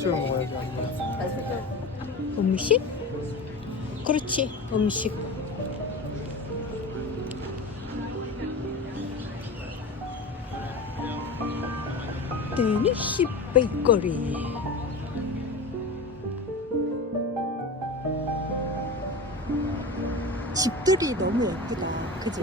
음식을 먹어야지. 음식? 그렇지, 음식. 데니시 베이커리. 집들이 너무 예쁘다, 그지?